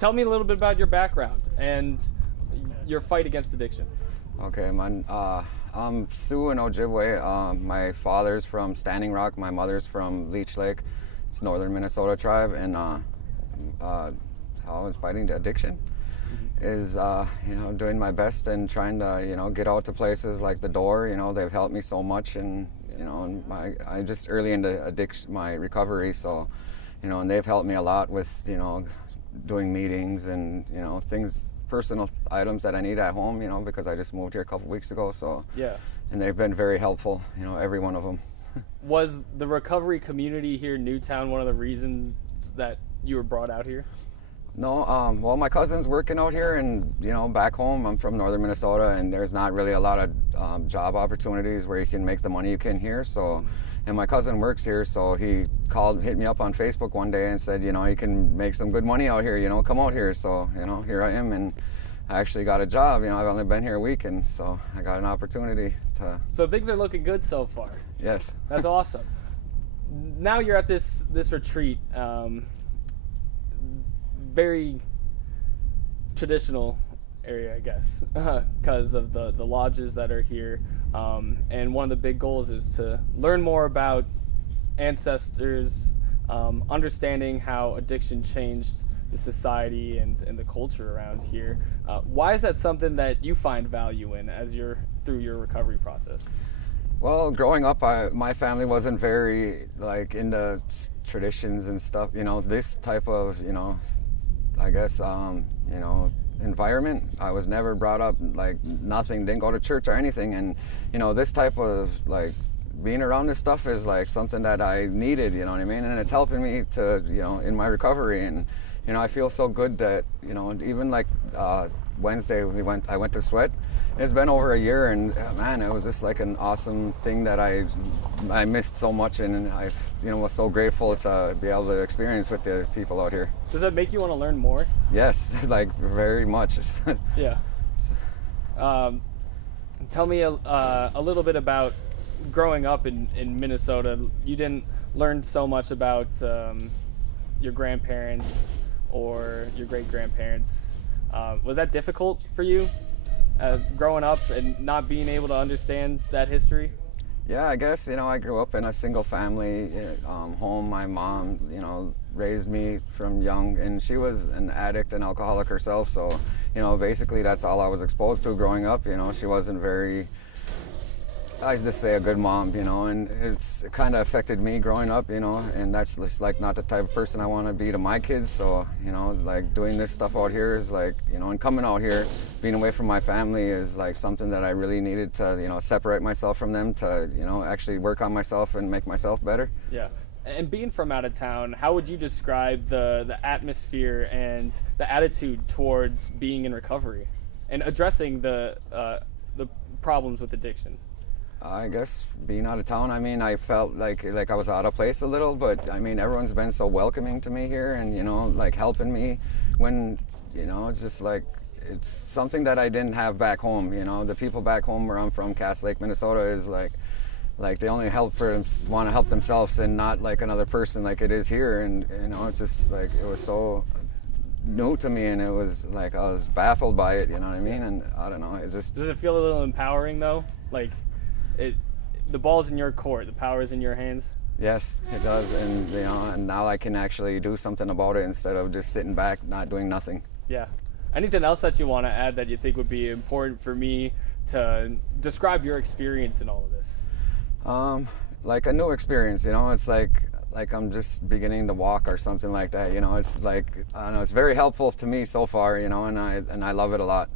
tell me a little bit about your background and your fight against addiction. Okay, man. I'm Sioux and Ojibwe. My father's from Standing Rock. My mother's from Leech Lake. It's northern Minnesota tribe, and how I was fighting the addiction is doing my best and trying to get out to places like the Door. They've helped me so much, and I just early into addiction, my recovery. So and they've helped me a lot with doing meetings and things, personal items that I need at home, because I just moved here a couple weeks ago. So yeah, and they've been very helpful, every one of them. Was the recovery community here in Newtown one of the reasons that you were brought out here? No, well, my cousin's working out here, and back home, I'm from northern Minnesota, and there's not really a lot of job opportunities where you can make the money you can here. So, and my cousin works here, so he hit me up on Facebook one day and said, you can make some good money out here, come out here. So, here I am, and I actually got a job. I've only been here a week, and so I got an opportunity to. So things are looking good so far. Yes. That's awesome. Now you're at this retreat. Very traditional area, I guess, because of the lodges that are here. And one of the big goals is to learn more about ancestors, understanding how addiction changed the society and the culture around here. Why is that something that you find value in as you're through your recovery process? Well, growing up, my family wasn't very into traditions and stuff. This type of I guess environment. I was never brought up nothing. Didn't go to church or anything, and this type of being around this stuff is something that I needed. You know what I mean? And it's helping me to in my recovery. And I feel so good that even Wednesday I went to Sweat. It's been over a year, and man, it was just an awesome thing that I missed so much, and I was so grateful to be able to experience with the people out here. Does that make you want to learn more? Yes, very much. Yeah. Tell me a little bit about growing up in Minnesota. You didn't learn so much about your grandparents or your great-grandparents. Was that difficult for you? Growing up and not being able to understand that history? Yeah, I guess, I grew up in a single family home. My mom, raised me from young, and she was an addict and alcoholic herself. So, basically that's all I was exposed to growing up. She wasn't very, I just say a good mom, and it kind of affected me growing up, and that's just not the type of person I want to be to my kids. So, doing this stuff out here is and coming out here, being away from my family is something that I really needed to, separate myself from them to, actually work on myself and make myself better. Yeah. And being from out of town, how would you describe the atmosphere and the attitude towards being in recovery and addressing the problems with addiction? I guess being out of town, I felt like I was out of place a little, but everyone's been so welcoming to me here, and helping me when it's just it's something that I didn't have back home. The people back home where I'm from, Cass Lake, Minnesota, is they only want to help themselves and not another person like it is here. And it's just it was so new to me, and it was I was baffled by it. You know what I mean? And I don't know. It's just. Does it feel a little empowering though? The ball's in your court, the power is in your hands. Yes, it does, and and now I can actually do something about it instead of just sitting back, not doing nothing. Yeah. Anything else that you want to add that you think would be important for me to describe your experience in all of this? A new experience, it's like I'm just beginning to walk or something like that. It's I don't know, it's very helpful to me so far, and I love it a lot.